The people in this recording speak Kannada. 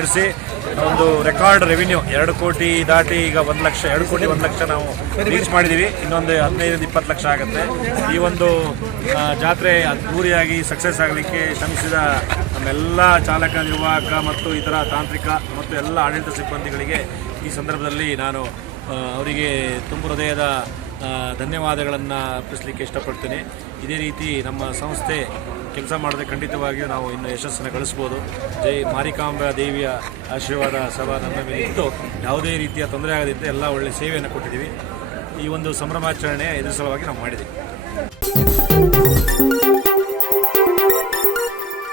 ನಡೆಸಿ ಒಂದು ರೆಕಾರ್ಡ್ ರೆವಿನ್ಯೂ 2 ಕೋಟಿ ದಾಟಿ ಈಗ 1 ಲಕ್ಷ 2 ಕೋಟಿ 1 ಲಕ್ಷ ನಾವು ರೀಚ್ ಮಾಡಿದ್ದೀವಿ. ಇನ್ನೊಂದು 15-20 ಲಕ್ಷ ಆಗುತ್ತೆ. ಈ ಒಂದು ಜಾತ್ರೆ ಅದ್ಧೂರಿಯಾಗಿ ಸಕ್ಸಸ್ ಆಗಲಿಕ್ಕೆ ಶ್ರಮಿಸಿದ ನಮ್ಮೆಲ್ಲ ಚಾಲಕ, ನಿರ್ವಾಹಕ ಮತ್ತು ಇತರ ತಾಂತ್ರಿಕ ಮತ್ತು ಎಲ್ಲ ಆಡಳಿತ ಸಿಬ್ಬಂದಿಗಳಿಗೆ ಈ ಸಂದರ್ಭದಲ್ಲಿ ನಾನು ಅವರಿಗೆ ತುಂಬ ಹೃದಯದ ಧನ್ಯವಾದಗಳನ್ನು ಅರ್ಪಿಸಲಿಕ್ಕೆ ಇಷ್ಟಪಡ್ತೇನೆ. ಇದೇ ರೀತಿ ನಮ್ಮ ಸಂಸ್ಥೆ ಕೆಲಸ ಮಾಡಿದ್ರೆ ಖಂಡಿತವಾಗಿಯೂ ನಾವು ಇನ್ನು ಯಶಸ್ಸನ್ನು ಗಳಿಸ್ಬೋದು. ಜೈ ಮಾರಿಕಾಂಬಾ ದೇವಿಯ ಆಶೀರ್ವಾದ ಸಭಾ ನಮ್ಮ ಮೇಲೆ ಇದ್ದು ಯಾವುದೇ ರೀತಿಯ ತೊಂದರೆ ಆಗದಂತೆ ಎಲ್ಲ ಒಳ್ಳೆಯ ಸೇವೆಯನ್ನು ಕೊಟ್ಟಿದ್ದೀವಿ. ಈ ಒಂದು ಸಂಭ್ರಮಾಚರಣೆ ಇದರ ಸಲುವಾಗಿ ನಾವು ಮಾಡಿದ್ದೀವಿ.